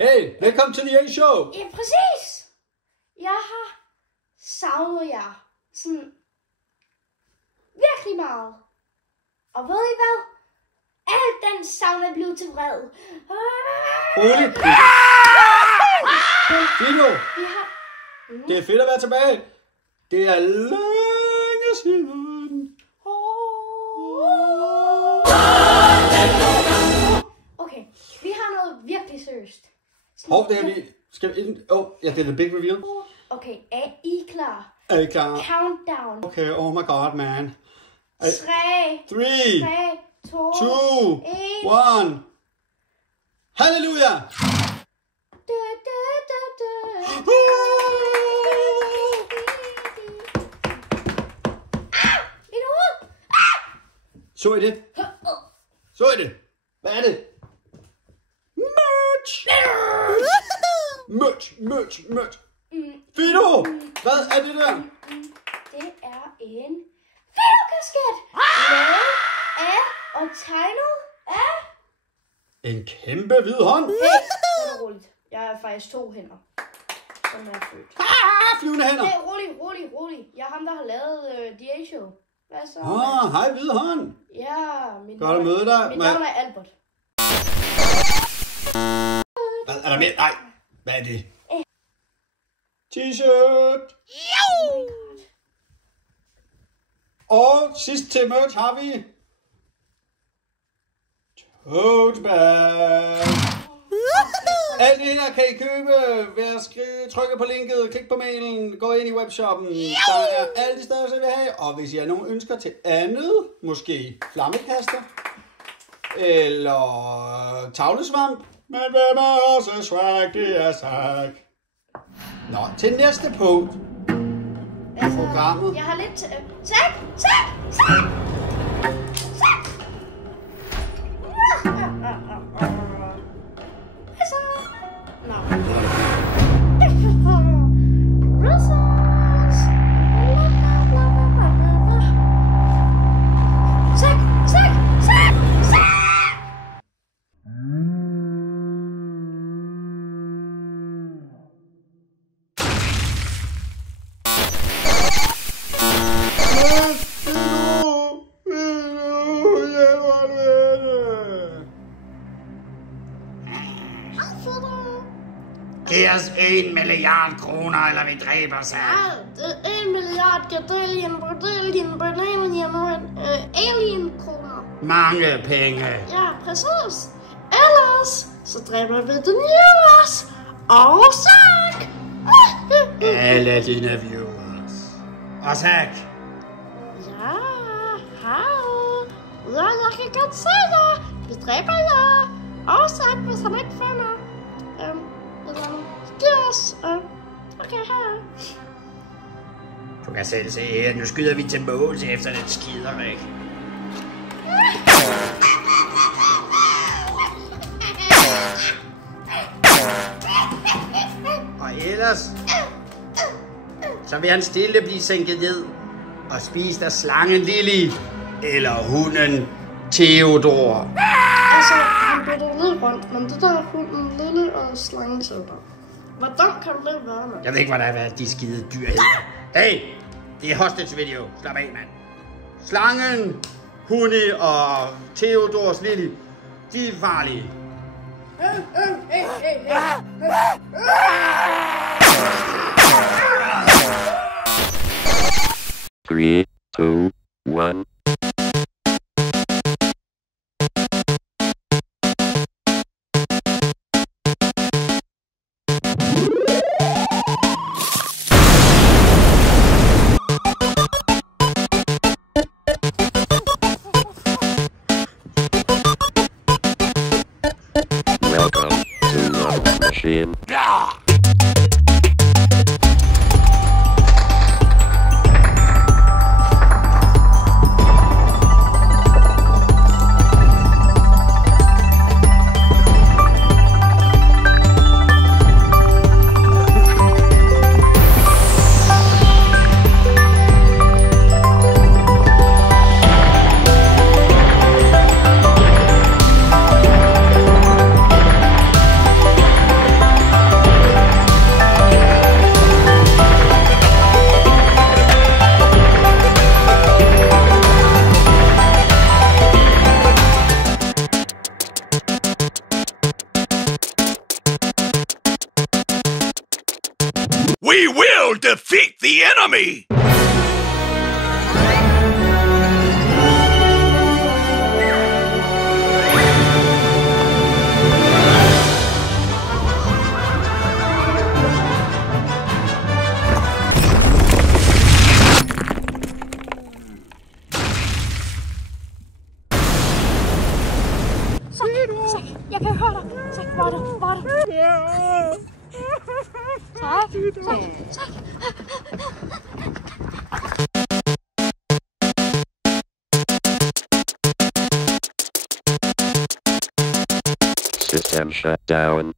Hey, velkommen til The A-Show. Ja, præcis. Jeg har savnet jer sådan virkelig meget. Og ved I hvad? Al den savn er blevet til vred. Rolig. Fido, det er fedt at være tilbage. Det er længe siden. Okay, vi har noget virkelig seriøst. Det her vi... Skal vi ind... ja, det er the big reveal. Okay, er I klar? Er I klar? Countdown. Okay, oh my god, man. 3, 3, 2, 2, 1. 1. Halleluja! Mit hoved! Så I det? Så I det? Hvad er det? Merch! Merch! Fido! Hvad er det der? Det er en Fido-kasket! Lavet af og tegnet af... En kæmpe hvid hånd. Hey, det er roligt. Jeg er faktisk 2 hænder, som jeg er født. Flyvende hænder. Hey, rolig. Jeg er ham, der har lavet The A-Show. Hvad så? Hej hvid hånd. Ja, Godt at møde dig. Mit navn er Albert. Hvad er der mere? Nej. Hvad er det? T-shirt. Og sidst til merch har vi tote bag. Alt det her kan I købe ved at trykke på linket, klik på mailen, gå ind i webshoppen. Der er alle de steder, som vi vil have. Og hvis I har nogle ønsker til andet, måske flammekaster eller tavlesvamp. Men hvem er også swag, det er sag. Nå, til næste punkt. Programmet. Jeg har lidt... Sæk! Giv os 1 milliard kroner, eller vi dræber sig. Ja, 1 milliard gadillion, alien kroner. Mange penge. Ja, præcis. Ellers, så dræber vi den News og Zack. Alle dine viewers. Og Zack. Ja, hej. Ja, jeg kan godt se jer. Vi dræber jer. Og Zack, hvis han ikke finder. Yes. Okay, her. Du kan selv se her, nu skyder vi til måls efter den skider væk. Og ellers, så vil han stille blive sænket ned og spist af slangen Lily eller hunden Theodor. Altså, han bytter lidt rundt, men det der er hunden Lily og slangen Theodor. Hvor dumt kan det være, mand? Jeg ved ikke, hvad der er, de skide dyr hedder. Hey, det er hostage video. Slap af, mand. Slangen, hunde og Theodors Lily, de er farlige. Three, 2, 1. Welcome to Love Machine. We will defeat the enemy! Zack, jeg kan høre dig. Zack, hvor er du? Hvor er du? Zack. System shut down.